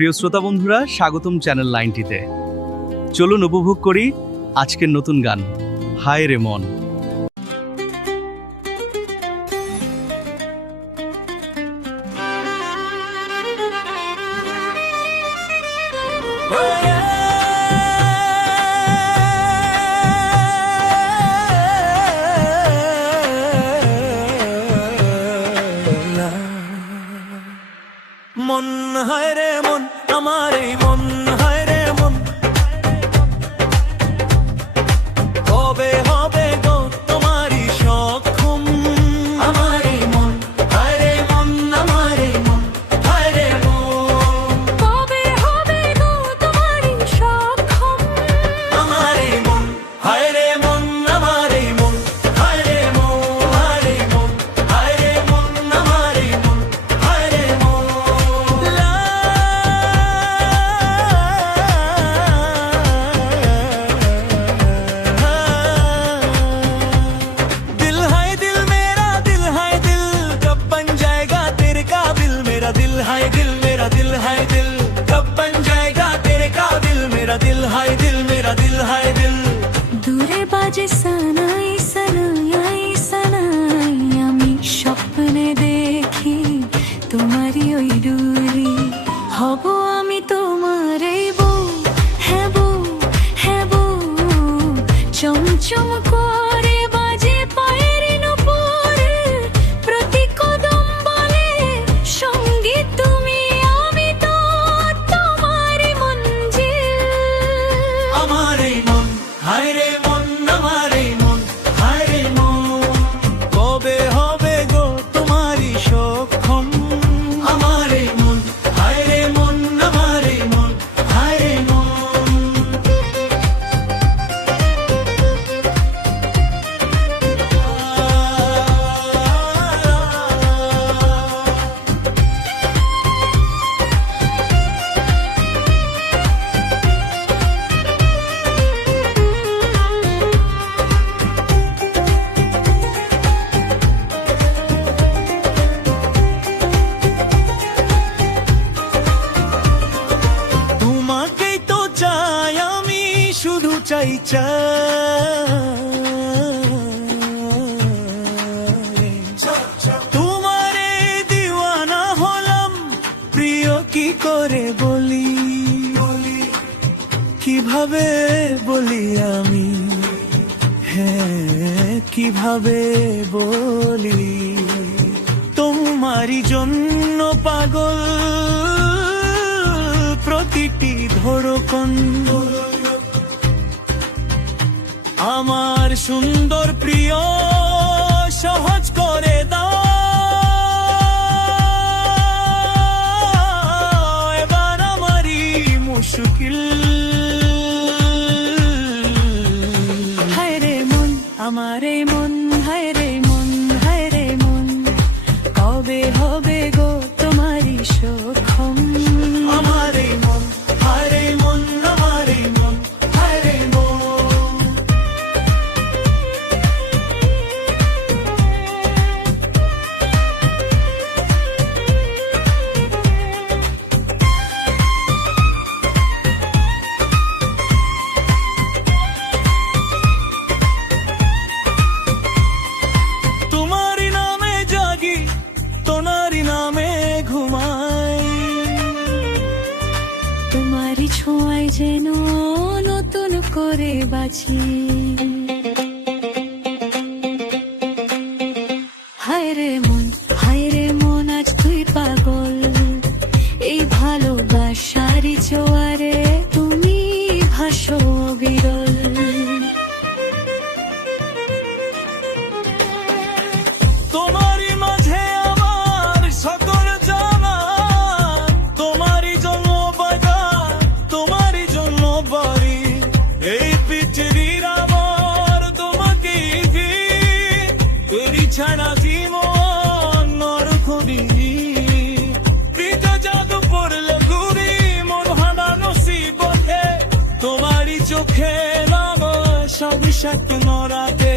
প্রিয় শ্রোতা বন্ধুরা, স্বাগতম চ্যানেল 90-তে। চলুন উপভোগ করি আজকের নতুন গান, হায় রে মন। মন হায় রে মন, আমার এই মন হায় রে মন, কবে হবে গো তোমারই সক্ষম। আমার এই মন হায় রে মন, আমার এই মন হায় রে মন, কবে হবে গো তোমারই সক্ষম। আমার এই মন হায় রে মন, আমার এই মন হায় রে মন, হায় রে মন, হায় রে মন, আমার এই মন হায় রে মন। दिल है दिल मेरा दिल है दिल, कब बन जाएगा तेरे काबिल मेरा दिल है दिल, मेरा दिल है दिल, कब बन जाएगा तेरे काबिल मेरा दिल है दिल, मेरा दिल है दिल। দূরে বাজে সানাই সানাই সানাই, আমি স্বপ্নে দেখি তোমারই ওই ডুরি, হব আমি তোমার এই বউ, হ্যাঁ বউ, হ্যাঁ বউ। চমচম করে বাজে পায়ের নূপুরে, প্রতি কদম বলে সঙ্গী তুমি, আমি তো তোমার মঞ্জিল। আমার এই মন হায় রে মন, আমার এই মন হায় রে মন, কবে হবে গো তোমারই সক্ষম। আমার এই মন হায় রে মন, আমার এই মন হায় রে মন। তোমাকেই তো চাই আমি, শুধু চাই চাই, তোমারে দিওয়ানা হলাম প্রিয়, কি করে বলি, কিভাবে বলি আমি, হ্যাঁ কিভাবে বলি, তোমারই জন্য পাগল প্রতিটি ধড়কন, আমার সুন্দর প্রিয় সহজ করে দাও, এবার আমারই মুশকিল। হায় রে মন, আমার এই মন হায় রে মন, হায় রে মন, কবে হবে গো তোমারই সক্ষম। আমার এই মন হায় রে মন, আমার এই মন হায় রে মন। তোমারই নামে জাগি, তোমারই নামে ঘুমাই, তোমারই ছোঁয়ায় যেন নতুন করে বাঁচি। হায় রে মন, হায় রে মন, আজ তুই পাগল এই ভালোবাসারই জোয়ারে, তুমি ভাসো বিরল। তোমারই মাঝে আমার সকল জানা, তোমারই জন্য বাজার, তোমারই জন্য বাড়ি, এই পৃথিবীর আমার তোমাকেই ঘির, এরই ছাড়া জীবন নরকবি, প্রীত জাদু পড়লে ঘুরি মোর হানা নসিবতে, তোমারই চোখে নাম সব সাথে নরাতে।